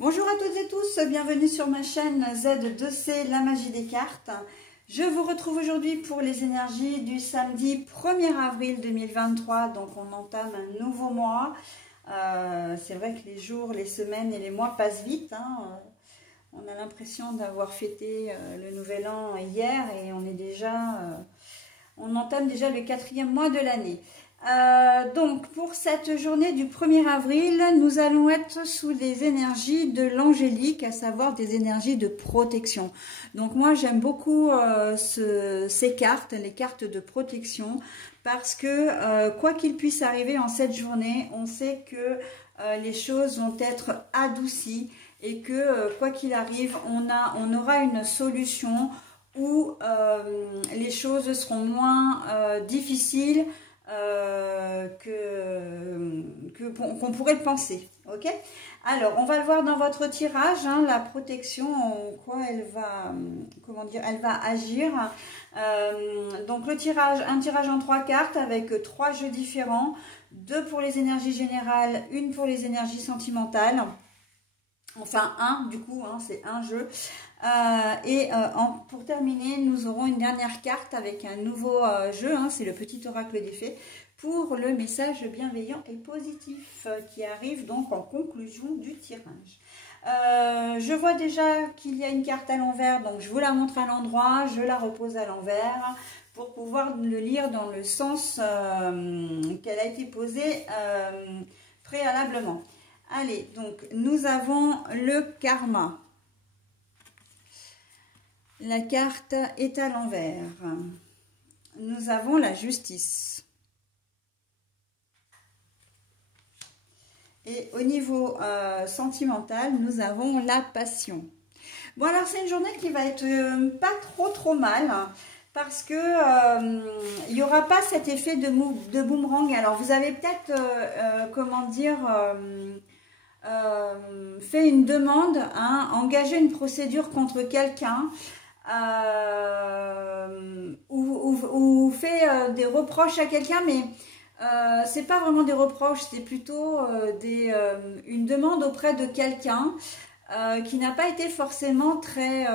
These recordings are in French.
Bonjour à toutes et tous, bienvenue sur ma chaîne Z2C, la magie des cartes. Je vous retrouve aujourd'hui pour les énergies du samedi 1er avril 2023, donc on entame un nouveau mois. C'est vrai que les jours, les semaines et les mois passent vite. On a l'impression d'avoir fêté le nouvel an hier et on entame déjà le 4e mois de l'année. Donc pour cette journée du 1er avril, nous allons être sous les énergies de l'angélique, à savoir des énergies de protection. Donc moi j'aime beaucoup ces cartes, les cartes de protection, parce que quoi qu'il puisse arriver en cette journée, on sait que les choses vont être adoucies et que quoi qu'il arrive, on aura une solution où les choses seront moins difficiles qu'on pourrait le penser. Ok, alors on va le voir dans votre tirage, la protection, en quoi elle va, elle va agir. Donc le tirage, un tirage en 3 cartes avec 3 jeux différents, 2 pour les énergies générales, 1 pour les énergies sentimentales. Enfin un, du coup, c'est un jeu. Pour terminer, nous aurons une dernière carte avec un nouveau jeu, c'est le petit oracle des fées, pour le message bienveillant et positif qui arrive donc en conclusion du tirage. Je vois déjà qu'il y a une carte à l'envers, donc je vous la montre à l'endroit, je la repose à l'envers pour pouvoir le lire dans le sens qu'elle a été posée préalablement. Allez, donc nous avons le karma. La carte est à l'envers. Nous avons la justice. Et au niveau sentimental, nous avons la passion. Bon, alors c'est une journée qui va être pas trop mal, parce que il n'y aura pas cet effet de boomerang. Alors vous avez peut-être, fait une demande, engagé une procédure contre quelqu'un, ou fait des reproches à quelqu'un, mais c'est pas vraiment des reproches, c'est plutôt une demande auprès de quelqu'un qui n'a pas été forcément très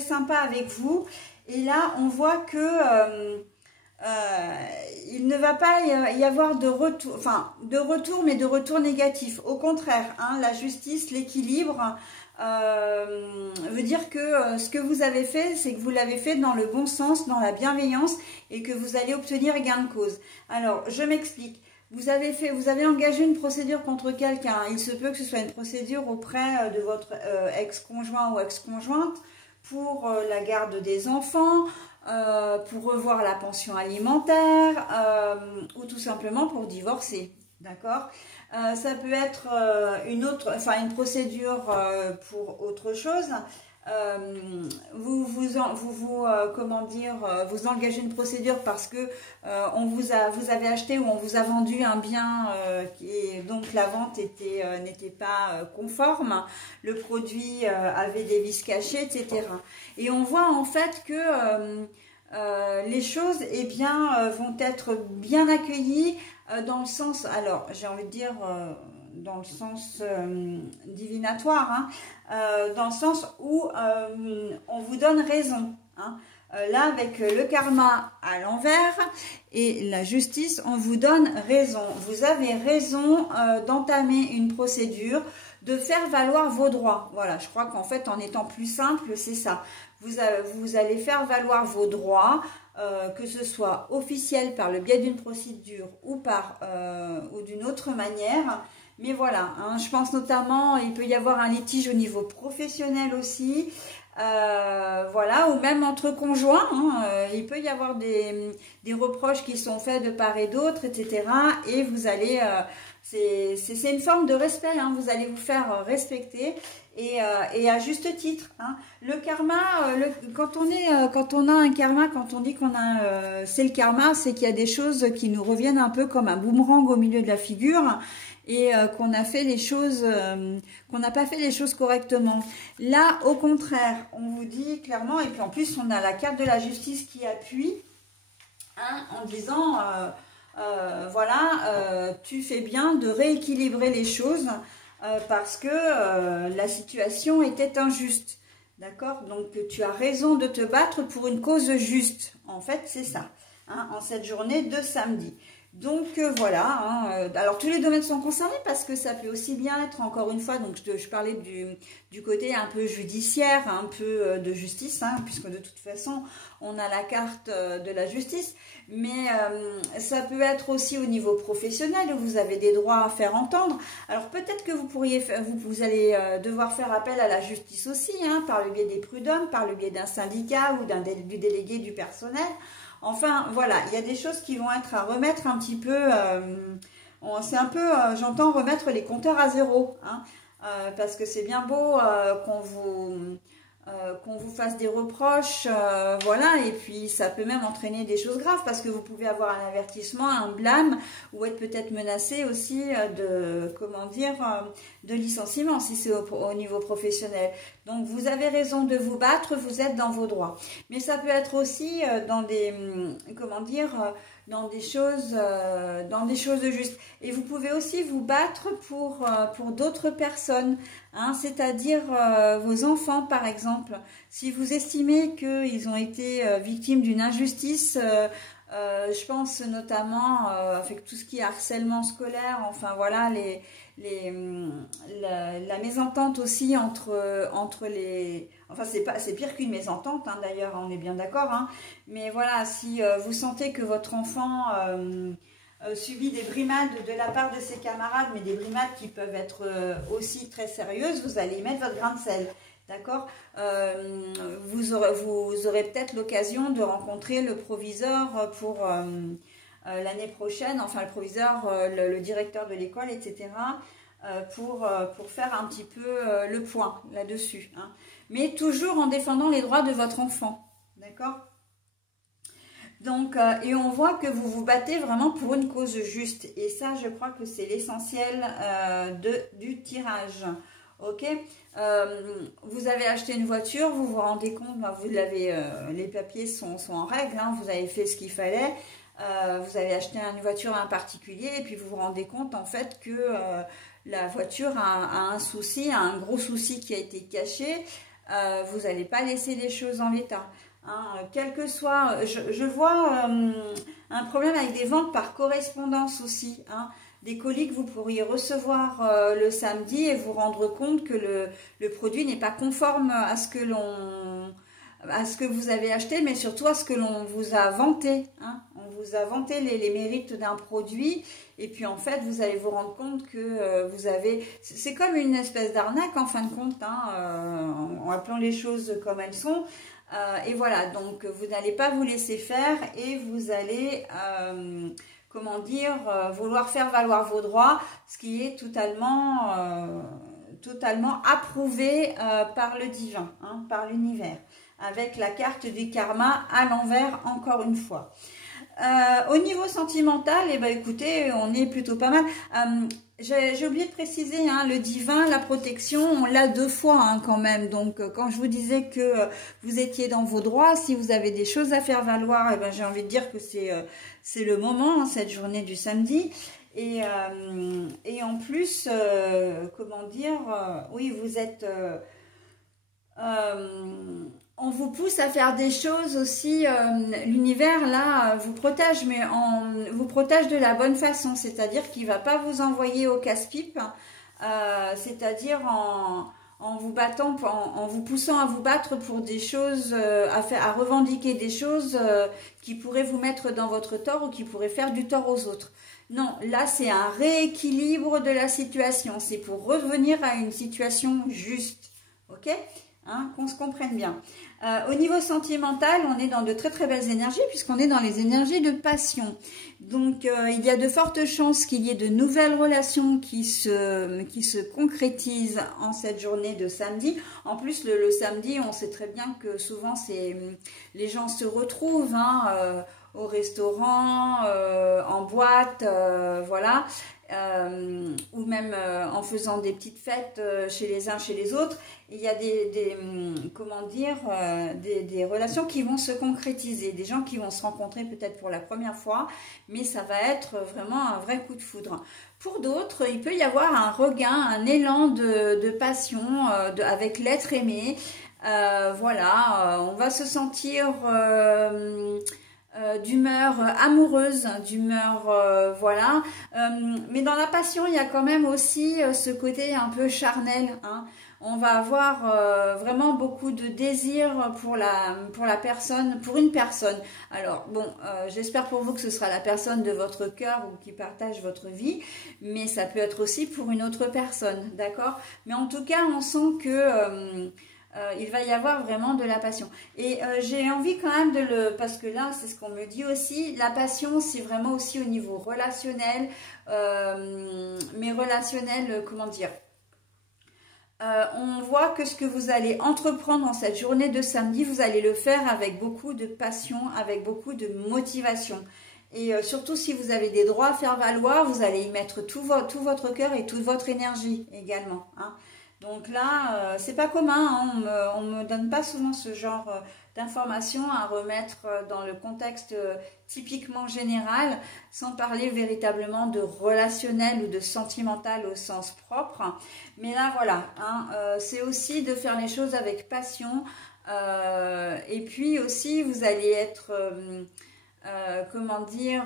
sympa avec vous. Et là, on voit que il ne va pas y avoir de retour, mais de retour négatif. Au contraire, la justice, l'équilibre veut dire que ce que vous avez fait, c'est que vous l'avez fait dans le bon sens, dans la bienveillance, et que vous allez obtenir gain de cause. Alors, je m'explique. Vous avez engagé une procédure contre quelqu'un. Il se peut que ce soit une procédure auprès de votre ex-conjoint ou ex-conjointe pour la garde des enfants, pour revoir la pension alimentaire, ou tout simplement pour divorcer. D'accord? Ça peut être une procédure pour autre chose. Vous engagez une procédure parce que vous avez acheté ou on vous a vendu un bien et donc la vente n'était pas conforme, le produit avait des vices cachés, etc. Et on voit en fait que les choses vont être bien accueillies dans le sens, alors j'ai envie de dire dans le sens divinatoire, dans le sens où on vous donne raison. Là, avec le karma à l'envers et la justice, on vous donne raison. Vous avez raison d'entamer une procédure, de faire valoir vos droits. Voilà, je crois qu'en fait, en étant plus simple, c'est ça. Vous allez faire valoir vos droits, que ce soit officiel par le biais d'une procédure ou d'une autre manière. Mais voilà, je pense notamment, il peut y avoir un litige au niveau professionnel aussi, voilà, ou même entre conjoints, il peut y avoir des reproches qui sont faits de part et d'autre, etc. Et vous allez, c'est une forme de respect, vous allez vous faire respecter et à juste titre. Le karma, quand on a un karma, quand on dit qu'on a, c'est le karma, c'est qu'il y a des choses qui nous reviennent un peu comme un boomerang au milieu de la figure. Et qu'on a fait les choses, qu'on n'a pas fait les choses correctement. Là, au contraire, on vous dit clairement, et puis en plus, on a la carte de la justice qui appuie, en disant, voilà, tu fais bien de rééquilibrer les choses parce que la situation était injuste. D'accord? Donc, tu as raison de te battre pour une cause juste. En fait, c'est ça, hein, en cette journée de samedi. Donc, voilà. Hein, alors, tous les domaines sont concernés parce que ça peut aussi bien être, encore une fois, donc je parlais du côté un peu judiciaire, un peu de justice, hein, puisque de toute façon, on a la carte de la justice. Mais ça peut être aussi au niveau professionnel où vous avez des droits à faire entendre. Alors peut-être que vous allez devoir faire appel à la justice aussi, hein, par le biais des prud'hommes, par le biais d'un syndicat ou du délégué du personnel. Enfin voilà, il y a des choses qui vont être à remettre un petit peu. C'est un peu, j'entends remettre les compteurs à zéro, hein, parce que c'est bien beau qu'on vous fasse des reproches, voilà, et puis ça peut même entraîner des choses graves parce que vous pouvez avoir un avertissement, un blâme ou être peut-être menacé aussi de licenciement si c'est au niveau professionnel. Donc vous avez raison de vous battre, vous êtes dans vos droits. Mais ça peut être aussi dans des choses justes. Et vous pouvez aussi vous battre pour d'autres personnes, hein, c'est-à-dire vos enfants par exemple. Si vous estimez qu'ils ont été victimes d'une injustice, je pense notamment avec tout ce qui est harcèlement scolaire, enfin voilà, la mésentente aussi entre les... Enfin, c'est pire qu'une mésentente, hein, d'ailleurs, on est bien d'accord. Hein, mais voilà, si vous sentez que votre enfant subit des brimades de la part de ses camarades, mais des brimades qui peuvent être aussi très sérieuses, vous allez y mettre votre grain de sel. D'accord, vous aurez peut-être l'occasion de rencontrer le proviseur pour l'année prochaine, enfin le proviseur, le directeur de l'école, etc., pour faire un petit peu le point là-dessus. Hein. Mais toujours en défendant les droits de votre enfant. D'accord ? Donc, et on voit que vous vous battez vraiment pour une cause juste. Et ça, je crois que c'est l'essentiel du tirage. Ok, vous avez acheté une voiture, vous vous rendez compte, les papiers sont en règle, hein, vous avez fait ce qu'il fallait, vous avez acheté une voiture à un particulier et puis vous vous rendez compte en fait que la voiture a un souci, a un gros souci qui a été caché, vous n'allez pas laisser les choses en l'état. Hein, quel que soit, je vois un problème avec des ventes par correspondance aussi, hein. Des colis que vous pourriez recevoir le samedi et vous rendre compte que le produit n'est pas conforme à ce que vous avez acheté, mais surtout à ce que l'on vous a vanté. Hein. On vous a vanté les mérites d'un produit et puis en fait vous allez vous rendre compte que vous avez... C'est comme une espèce d'arnaque en fin de compte, hein, en appelant les choses comme elles sont. Et voilà, donc vous n'allez pas vous laisser faire et vous allez... vouloir faire valoir vos droits, ce qui est totalement approuvé par le divin, hein, par l'univers, avec la carte du karma à l'envers, encore une fois. Au niveau sentimental, eh ben, écoutez, on est plutôt pas mal. J'ai oublié de préciser, hein, le divin, la protection, on l'a 2 fois hein, quand même. Donc, quand je vous disais que vous étiez dans vos droits, si vous avez des choses à faire valoir, eh ben, j'ai envie de dire que c'est le moment, hein, cette journée du samedi. Et en plus, oui, vous êtes... on vous pousse à faire des choses aussi, l'univers là vous protège, mais vous protège de la bonne façon, c'est-à-dire qu'il ne va pas vous envoyer au casse-pipe, c'est-à-dire en vous battant, en vous poussant à vous battre pour des choses, à revendiquer des choses qui pourraient vous mettre dans votre tort ou qui pourraient faire du tort aux autres. Non, là c'est un rééquilibre de la situation, c'est pour revenir à une situation juste, ok ? Hein, qu'on se comprenne bien. Au niveau sentimental, on est dans de très très belles énergies puisqu'on est dans les énergies de passion. Donc il y a de fortes chances qu'il y ait de nouvelles relations qui se concrétisent en cette journée de samedi. En plus le samedi, on sait très bien que souvent les gens se retrouvent hein, au restaurant, en boîte, voilà. ou même en faisant des petites fêtes chez les uns, chez les autres, il y a comment dire, des relations qui vont se concrétiser, des gens qui vont se rencontrer peut-être pour la première fois, mais ça va être vraiment un vrai coup de foudre. Pour d'autres, il peut y avoir un regain, un élan de passion avec l'être aimé. Voilà, on va se sentir d'humeur amoureuse, d'humeur, voilà. Mais dans la passion, il y a quand même aussi ce côté un peu charnel, hein. On va avoir vraiment beaucoup de désir pour la personne, pour une personne. Alors bon, j'espère pour vous que ce sera la personne de votre cœur ou qui partage votre vie, mais ça peut être aussi pour une autre personne, d'accord? Mais en tout cas, on sent que il va y avoir vraiment de la passion. Et j'ai envie quand même parce que là, c'est ce qu'on me dit aussi, la passion, c'est vraiment aussi au niveau relationnel, mais relationnel, comment dire, on voit que ce que vous allez entreprendre en cette journée de samedi, vous allez le faire avec beaucoup de passion, avec beaucoup de motivation. Et surtout si vous avez des droits à faire valoir, vous allez y mettre tout votre cœur et toute votre énergie également, hein. Donc là, c'est pas commun, hein, on me donne pas souvent ce genre d'informations à remettre dans le contexte typiquement général, sans parler véritablement de relationnel ou de sentimental au sens propre. Mais là, voilà, hein, c'est aussi de faire les choses avec passion. Et puis aussi, vous allez être... comment dire,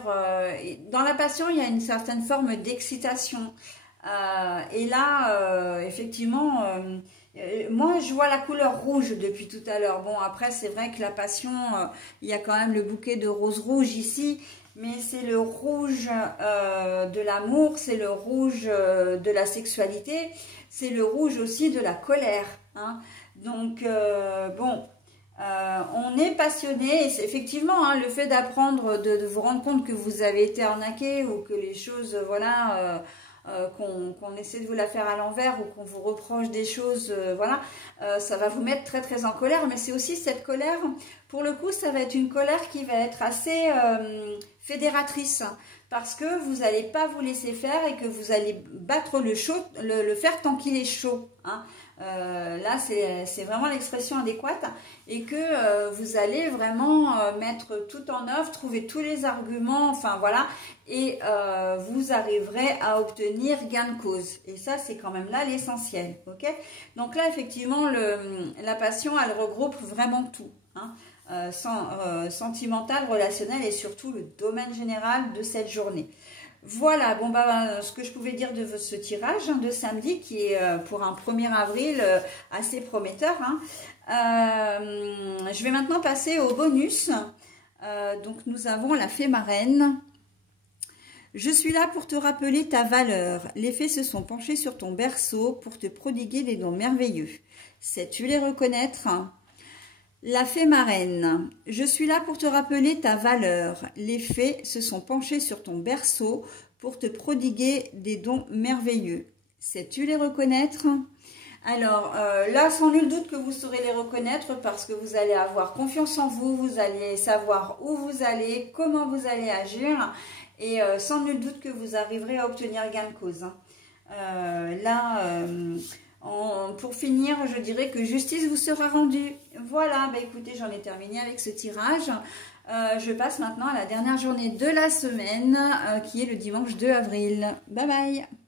dans la passion, il y a une certaine forme d'excitation. Et là, effectivement, moi, je vois la couleur rouge depuis tout à l'heure. Bon, après, c'est vrai que la passion, il y a quand même le bouquet de roses rouges ici, mais c'est le rouge de l'amour, c'est le rouge de la sexualité, c'est le rouge aussi de la colère, hein. Donc, bon... on est passionné et c'est effectivement, hein, le fait d'apprendre, de vous rendre compte que vous avez été arnaqué ou que les choses, voilà, qu'on essaie de vous la faire à l'envers ou qu'on vous reproche des choses, voilà, ça va vous mettre très très en colère. Mais c'est aussi cette colère, pour le coup, ça va être une colère qui va être assez fédératrice, parce que vous n'allez pas vous laisser faire et que vous allez battre le fer tant qu'il est chaud, hein. Là, c'est vraiment l'expression adéquate et que vous allez vraiment mettre tout en œuvre, trouver tous les arguments, enfin voilà, et vous arriverez à obtenir gain de cause. Et ça, c'est quand même là l'essentiel, ok? Donc là, effectivement, la passion, elle regroupe vraiment tout, hein, sentimental, relationnel et surtout le domaine général de cette journée. Voilà, bon bah ce que je pouvais dire de ce tirage, hein, de samedi qui est pour un 1er avril assez prometteur, hein. Je vais maintenant passer au bonus. Donc nous avons la fée marraine. Je suis là pour te rappeler ta valeur. Les fées se sont penchées sur ton berceau pour te prodiguer des dons merveilleux. Sais-tu les reconnaître? La fée marraine, je suis là pour te rappeler ta valeur. Les fées se sont penchées sur ton berceau pour te prodiguer des dons merveilleux. Sais-tu les reconnaître? Alors là, sans nul doute que vous saurez les reconnaître parce que vous allez avoir confiance en vous, vous allez savoir où vous allez, comment vous allez agir et sans nul doute que vous arriverez à obtenir gain de cause, hein. Pour finir, je dirais que justice vous sera rendue. Voilà, bah écoutez, j'en ai terminé avec ce tirage. Je passe maintenant à la dernière journée de la semaine, qui est le dimanche 2 avril. Bye bye!